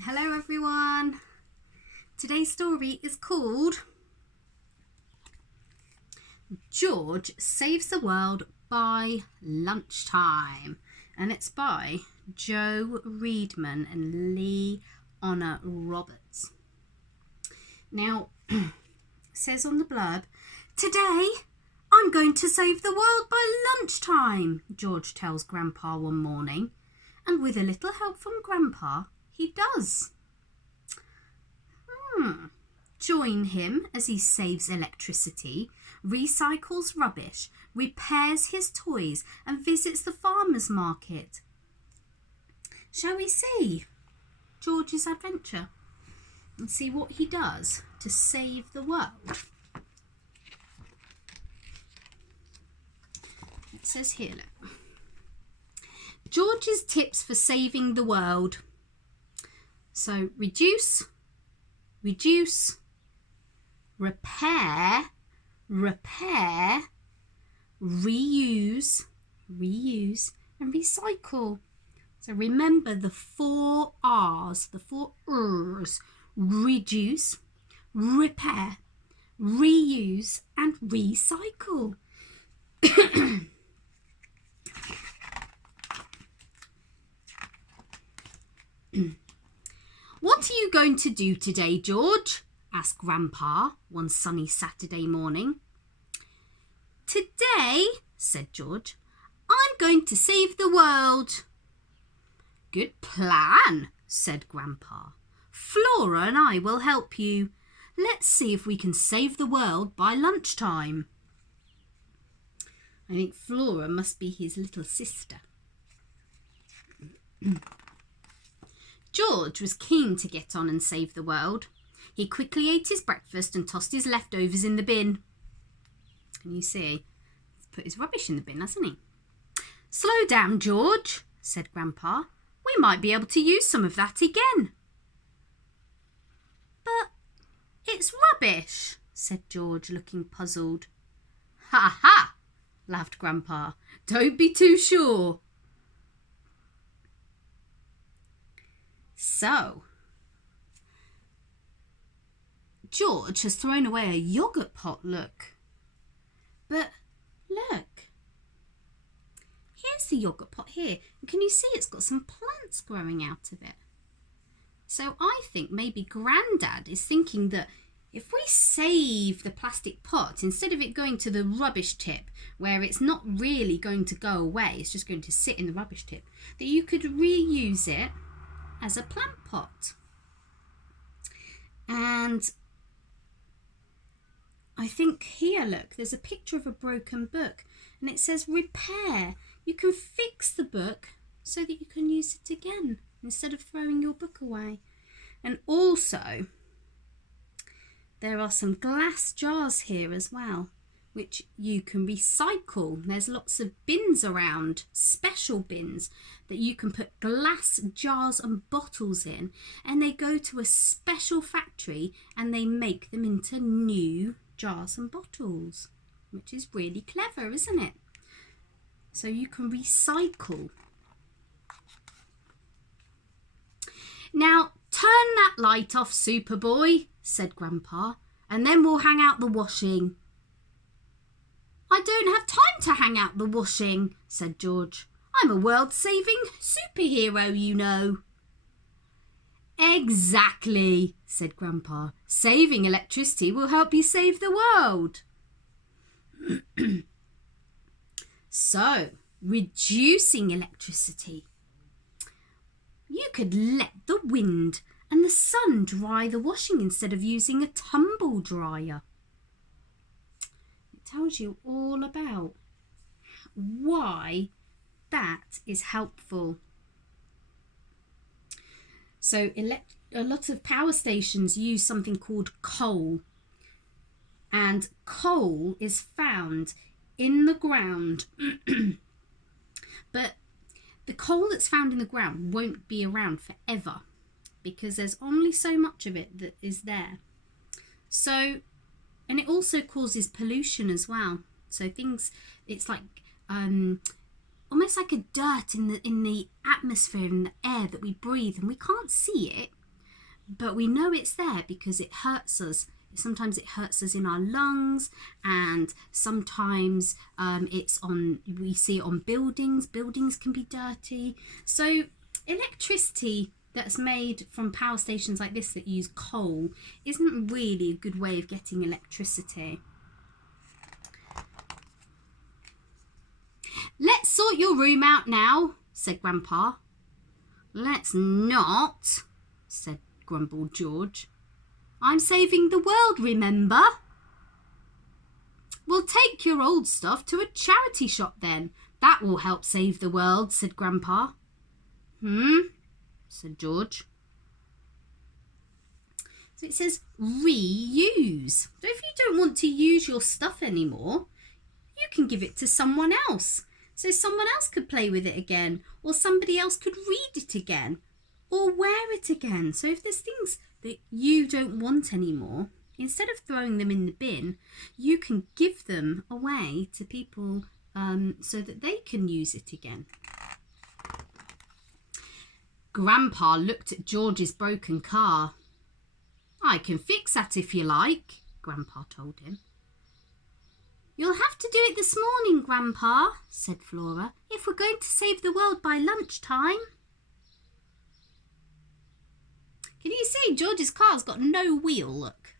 Hello everyone. Today's story is called George Saves the World by Lunchtime, and it's by Jo Readman and Lee Honor Roberts. Now, it says on the blurb, "Today I'm going to save the world by lunchtime," George tells Grandpa one morning, and with a little help from Grandpa, he does. Join him as he saves electricity, recycles rubbish, repairs his toys, and visits the farmer's market. Shall we see George's adventure and see what he does to save the world? It says here, look. George's tips for saving the world. So reduce, repair, reuse, and recycle. So remember the 4 R's, the 4 R's: reduce, repair, reuse, and recycle. "What are you going to do today, George?" asked Grandpa one sunny Saturday morning. "Today," said George, "I'm going to save the world." "Good plan," said Grandpa. "Flora and I will help you. Let's see if we can save the world by lunchtime." I think Flora must be his little sister. George was keen to get on and save the world. He quickly ate his breakfast and tossed his leftovers in the bin. Can you see? He's put his rubbish in the bin, hasn't he? "Slow down, George," said Grandpa. "We might be able to use some of that again." "But it's rubbish," said George, looking puzzled. "Ha ha!" laughed Grandpa. "Don't be too sure." So, George has thrown away a yoghurt pot, look. But look, here's the yoghurt pot here. And can you see it's got some plants growing out of it? So I think maybe Grandad is thinking that if we save the plastic pot, instead of it going to the rubbish tip, where it's not really going to go away, it's just going to sit in the rubbish tip, that you could reuse it as a plant pot. And I think here, look, there's a picture of a broken book and it says repair. You can fix the book so that you can use it again instead of throwing your book away. And also, there are some glass jars here as well, which you can recycle. There's lots of bins around, special bins that you can put glass jars and bottles in, and they go to a special factory and they make them into new jars and bottles, which is really clever, isn't it? So you can recycle. "Now turn that light off, Superboy," said Grandpa, "and then we'll hang out the washing." "I don't have time to hang out the washing," said George. "I'm a world-saving superhero, you know." "Exactly," said Grandpa. "Saving electricity will help you save the world." So, reducing electricity. You could let the wind and the sun dry the washing instead of using a tumble dryer. Tells you all about why that is helpful. So a lot of power stations use something called coal, and coal is found in the ground but the coal that's found in the ground won't be around forever because there's only so much of it that is there. So, and it also causes pollution as well. So things, it's like almost like a dirt in the atmosphere, in the air that we breathe, and we can't see it, but we know it's there because it hurts us. Sometimes it hurts us in our lungs, and sometimes we see it on buildings. Buildings can be dirty. So electricity that's made from power stations like this that use coal isn't really a good way of getting electricity. "Let's sort your room out now," said Grandpa. "Let's not," grumbled George. "I'm saving the world, remember?" "We'll take your old stuff to a charity shop then. That will help save the world," said Grandpa. Said George. So it says reuse. So if you don't want to use your stuff anymore, you can give it to someone else. So someone else could play with it again, or somebody else could read it again, or wear it again. So if there's things that you don't want anymore, instead of throwing them in the bin, you can give them away to people so that they can use it again. Grandpa looked at George's broken car. "I can fix that if you like," Grandpa told him. "You'll have to do it this morning, Grandpa," said Flora, "if we're going to save the world by lunchtime." Can you see George's car's got no wheel, look.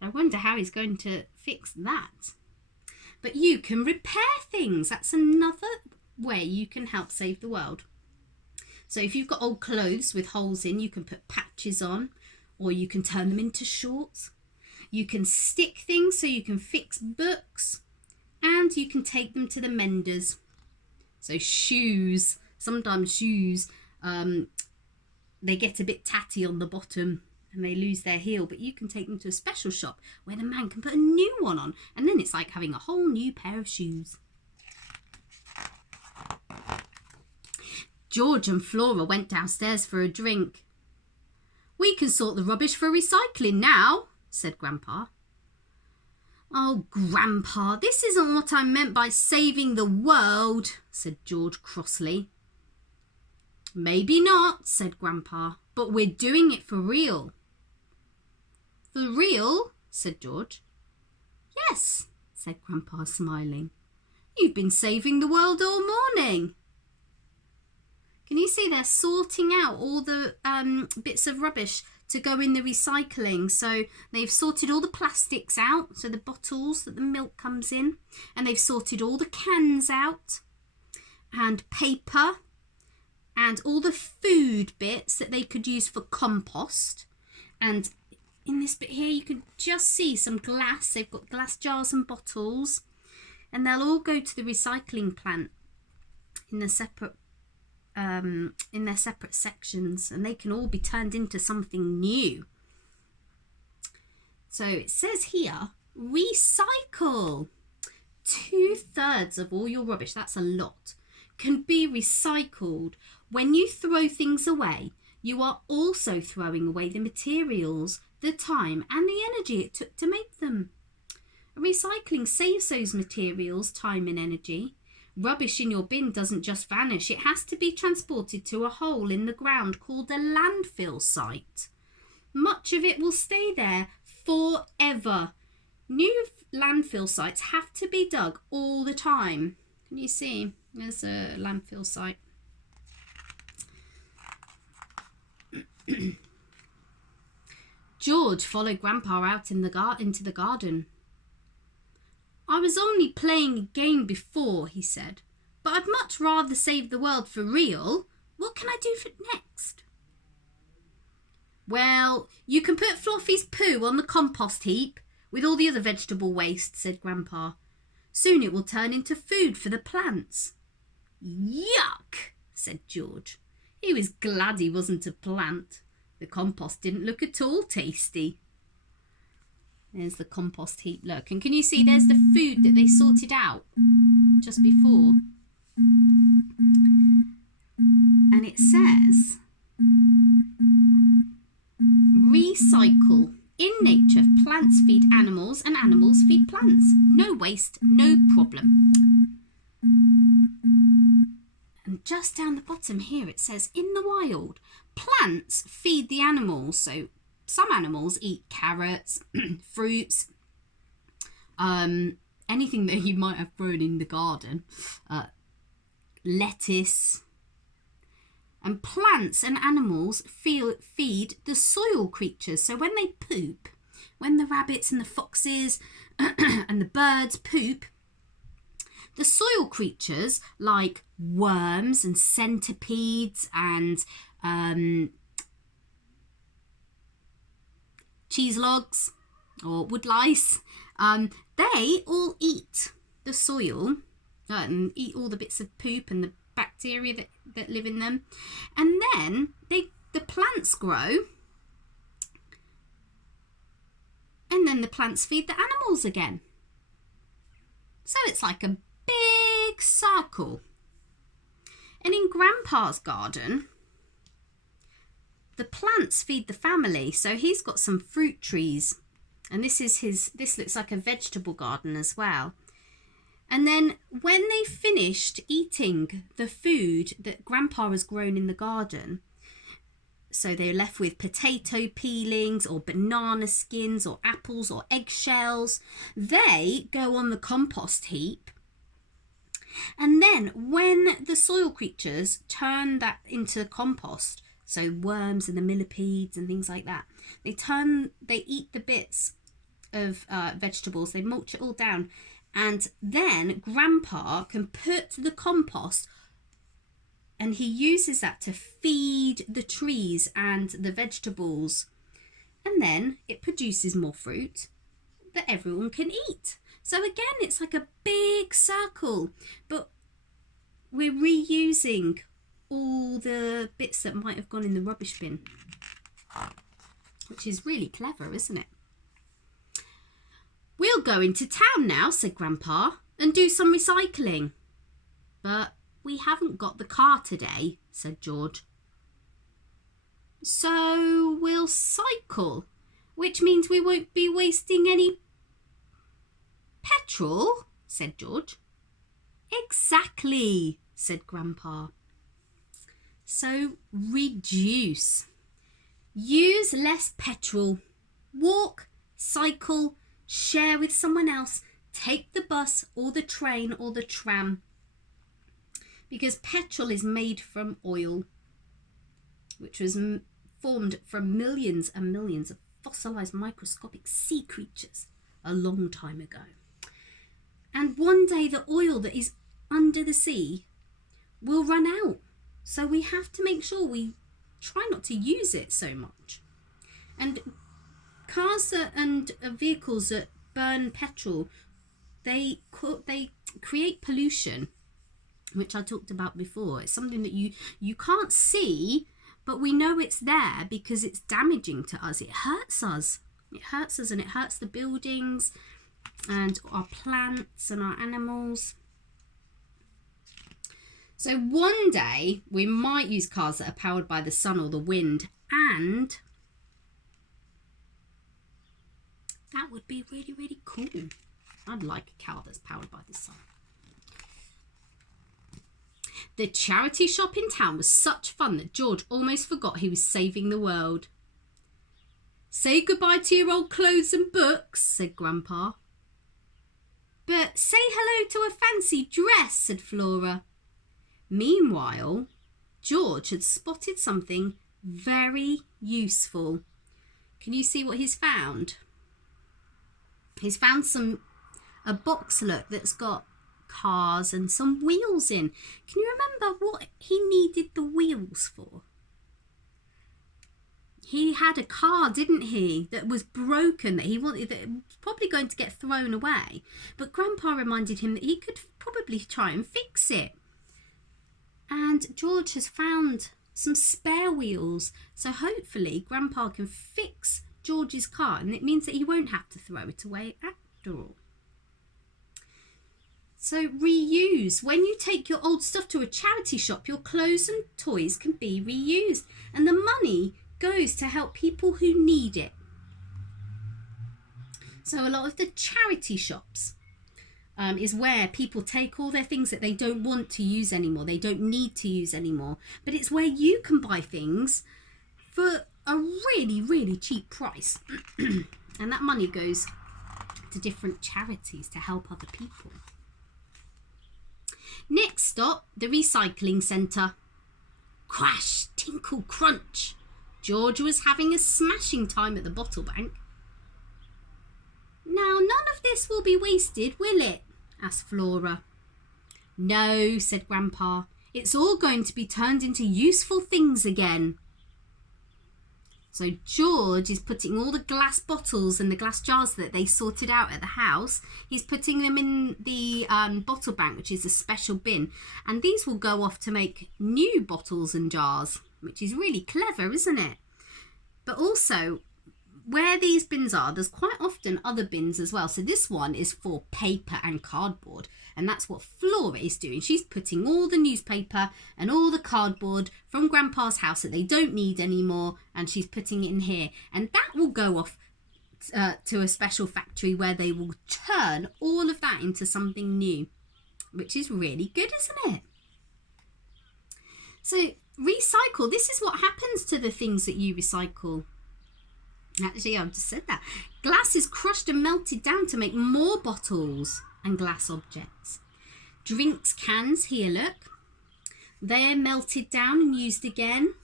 I wonder how he's going to fix that. But you can repair things. That's another way you can help save the world. So if you've got old clothes with holes in, you can put patches on, or you can turn them into shorts. You can stick things so you can fix books, and you can take them to the menders. So shoes, sometimes shoes, they get a bit tatty on the bottom and they lose their heel, but you can take them to a special shop where the man can put a new one on, and then it's like having a whole new pair of shoes. George and Flora went downstairs for a drink. "We can sort the rubbish for recycling now," said Grandpa. "Oh, Grandpa, this isn't what I meant by saving the world," said George crossly. "Maybe not," said Grandpa, "but we're doing it for real." "For real?" said George. "Yes," said Grandpa, smiling. "You've been saving the world all morning." Can you see they're sorting out all the bits of rubbish to go in the recycling? So they've sorted all the plastics out, so the bottles that the milk comes in, and they've sorted all the cans out, and paper, and all the food bits that they could use for compost. And in this bit here, you can just see some glass. They've got glass jars and bottles, and they'll all go to the recycling plant in their separate sections, and they can all be turned into something new. So it says here, recycle. 2/3 of all your rubbish, that's a lot, can be recycled. When you throw things away, you are also throwing away the materials, the time and the energy it took to make them. Recycling saves those materials time and energy. Rubbish in your bin doesn't just vanish. It has to be transported to a hole in the ground called a landfill site. Much of it will stay there forever. New landfill sites have to be dug all the time. Can you see? There's a landfill site. George followed Grandpa out into the garden. "I was only playing a game before," he said, "but I'd much rather save the world for real. What can I do for next?" "Well, you can put Fluffy's poo on the compost heap with all the other vegetable waste," said Grandpa. "Soon it will turn into food for the plants." "Yuck," said George. He was glad he wasn't a plant. The compost didn't look at all tasty. There's the compost heap, look. And can you see there's the food that they sorted out just before? And it says, recycle. In nature, plants feed animals and animals feed plants. No waste, no problem. And just down the bottom here it says, in the wild, plants feed the animals. So some animals eat carrots, fruits, anything that you might have grown in the garden, lettuce. And plants and animals feed the soil creatures. So when they poop, when the rabbits and the foxes and the birds poop, the soil creatures like worms and centipedes and cheese logs or woodlice, they all eat the soil and eat all the bits of poop and the bacteria that live in them. And then the plants grow, and then the plants feed the animals again. So it's like a big circle. And in Grandpa's garden, the plants feed the family. So he's got some fruit trees, and this looks like a vegetable garden as well. And then when they finished eating the food that Grandpa has grown in the garden, so they're left with potato peelings or banana skins or apples or eggshells, they go on the compost heap. And then when the soil creatures turn that into compost, so worms and the millipedes and things like that, they eat the bits of vegetables, they mulch it all down. And then Grandpa can put the compost, and he uses that to feed the trees and the vegetables. And then it produces more fruit that everyone can eat. So again, it's like a big circle, but we're reusing all the bits that might have gone in the rubbish bin, which is really clever, isn't it? "We'll go into town now," said Grandpa, "and do some recycling." "But we haven't got the car today," said George. "So we'll cycle, which means we won't be wasting any petrol," said George. "Exactly," said Grandpa. So reduce. Use less petrol. Walk, cycle, share with someone else, take the bus or the train or the tram. Because petrol is made from oil, which was formed from millions and millions of fossilized microscopic sea creatures a long time ago. And one day the oil that is under the sea will run out. So we have to make sure we try not to use it so much. And cars and vehicles that burn petrol, they create pollution, which I talked about before. It's something that you can't see, but we know it's there because it's damaging to us. It hurts us. It hurts us, and it hurts the buildings and our plants and our animals. So one day we might use cars that are powered by the sun or the wind, and that would be really, really cool. I'd like a car that's powered by the sun. The charity shop in town was such fun that George almost forgot he was saving the world. "Say goodbye to your old clothes and books," said Grandpa. "But say hello to a fancy dress," said Flora. Meanwhile, George had spotted something very useful. Can you see what he's found? He's found a box, look, that's got cars and some wheels in. Can you remember what he needed the wheels for? He had a car, didn't he, that was broken, that he wanted, that was probably going to get thrown away. But Grandpa reminded him that he could probably try and fix it. And George has found some spare wheels. So hopefully Grandpa can fix George's car, and it means that he won't have to throw it away after all. So reuse. When you take your old stuff to a charity shop, your clothes and toys can be reused, and the money goes to help people who need it. So a lot of the charity shops is where people take all their things that they don't want to use anymore, they don't need to use anymore, but it's where you can buy things really, really cheap price. And that money goes to different charities to help other people. Next stop, the recycling centre. Crash, tinkle, crunch. George was having a smashing time at the bottle bank. Now, none of this will be wasted, will it? Asked Flora. No, said Grandpa. It's all going to be turned into useful things again. So George is putting all the glass bottles and the glass jars that they sorted out at the house, he's putting them in the bottle bank, which is a special bin. And these will go off to make new bottles and jars, which is really clever, isn't it? But also, where these bins are, there's quite often other bins as well. So this one is for paper and cardboard. And that's what Flora is doing. She's putting all the newspaper and all the cardboard from Grandpa's house that they don't need anymore. And she's putting it in here. And that will go off to a special factory where they will turn all of that into something new. Which is really good, isn't it? So recycle. This is what happens to the things that you recycle. Actually, I've just said that. Glass is crushed and melted down to make more bottles and glass objects. Drinks cans, here look. They're melted down and used again.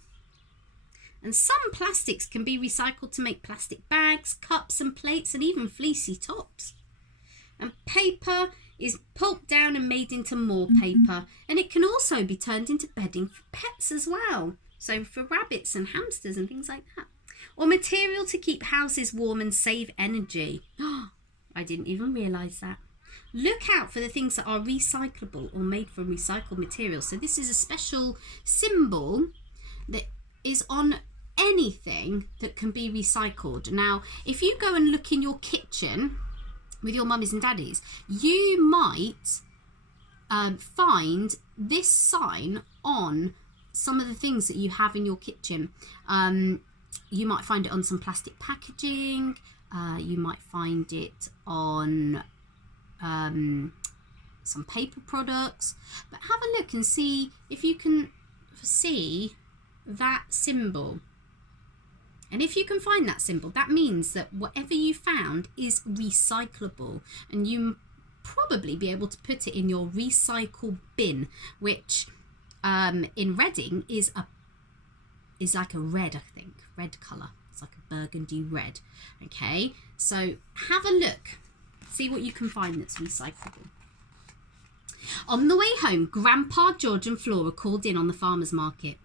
And some plastics can be recycled to make plastic bags, cups and plates, and even fleecy tops. And paper is pulped down and made into more paper. And it can also be turned into bedding for pets as well. So for rabbits and hamsters and things like that. Or material to keep houses warm and save energy. I didn't even realise that. Look out for the things that are recyclable or made from recycled materials. So this is a special symbol that is on anything that can be recycled. Now, if you go and look in your kitchen with your mummies and daddies, you might find this sign on some of the things that you have in your kitchen. You might find it on some plastic packaging. You might find it on some paper products. But have a look and see if you can see that symbol. And if you can find that symbol, that means that whatever you found is recyclable. And you probably be able to put it in your recycle bin, which in Reading is like a red, I think. Red colour. It's like a burgundy red. Okay, so have a look. See what you can find that's recyclable. On the way home, Grandpa, George and Flora called in on the farmer's market.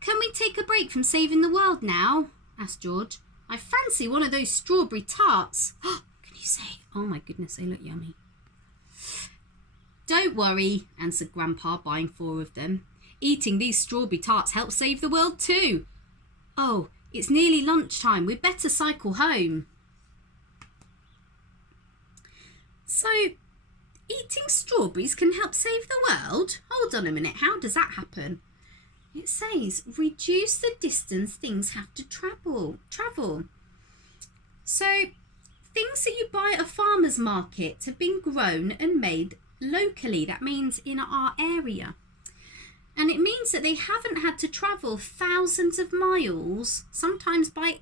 Can we take a break from saving the world now? Asked George. I fancy one of those strawberry tarts. Can you say? Oh my goodness, they look yummy. Don't worry, answered Grandpa, buying 4 of them. Eating these strawberry tarts helps save the world too. Oh, it's nearly lunchtime. We'd better cycle home. So, eating strawberries can help save the world? Hold on a minute. How does that happen? It says, reduce the distance things have to travel. So, things that you buy at a farmer's market have been grown and made locally. That means in our area. And it means that they haven't had to travel thousands of miles, sometimes by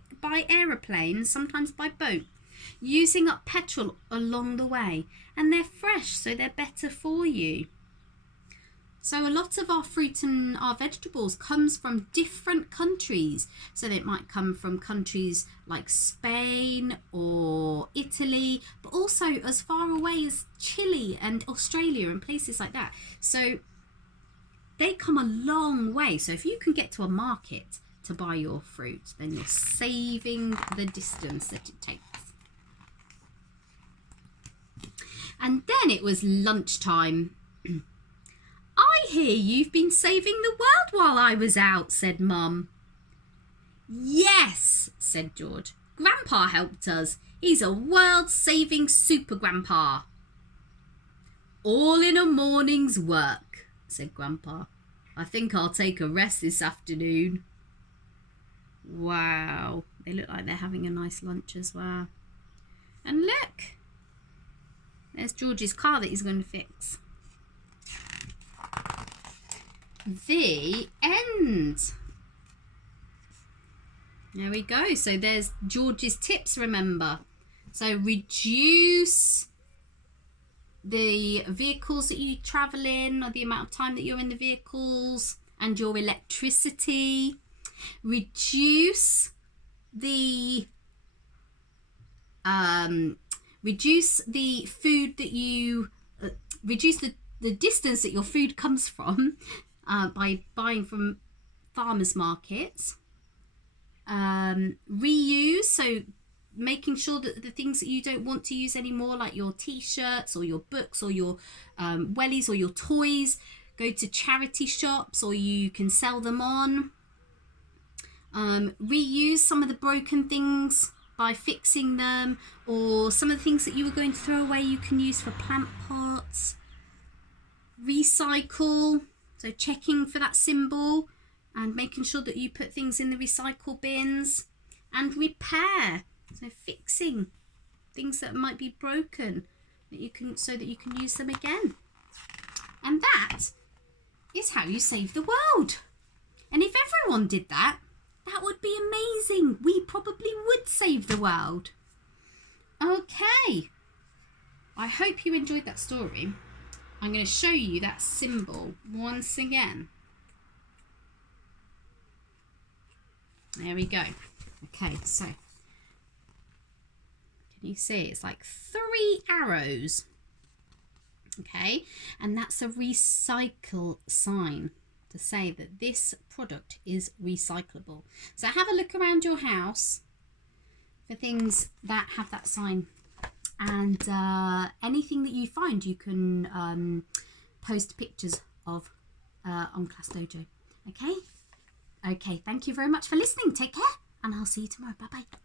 aeroplane, sometimes by boat, using up petrol along the way. And they're fresh, so they're better for you. So a lot of our fruit and our vegetables comes from different countries. So it might come from countries like Spain or Italy, but also as far away as Chile and Australia and places like that. So they come a long way. So if you can get to a market to buy your fruit, then you're saving the distance that it takes. And then it was lunchtime. I hear you've been saving the world while I was out, said Mum. Yes, said George. Grandpa helped us. He's a world-saving super grandpa. All in a morning's work, said Grandpa. I think I'll take a rest this afternoon. Wow, they look like they're having a nice lunch as well. And look, there's George's car that he's going to fix. The end. There we go. So there's George's tips, remember. So reduce the vehicles that you travel in, or the amount of time that you're in the vehicles, and your electricity. Reduce the food that you reduce the distance that your food comes from by buying from farmers markets. Reuse, so making sure that the things that you don't want to use anymore, like your t-shirts or your books or your wellies or your toys, go to charity shops or you can sell them on. Reuse some of the broken things by fixing them, or some of the things that you were going to throw away you can use for plant pots. Recycle, so checking for that symbol and making sure that you put things in the recycle bins. And repair, so fixing things that might be broken that you can, so that you can use them again. And that is how you save the world. And if everyone did that, that would be amazing. We probably would save the world. Okay, I hope you enjoyed that story. I'm going to show you that symbol once again. There we go. Okay, so can you see it's like 3 arrows? Okay, and that's a recycle sign to say that this product is recyclable. So have a look around your house for things that have that sign, and anything that you find you can post pictures of on Class Dojo. Okay, thank you very much for listening. Take care, and I'll see you tomorrow. Bye bye.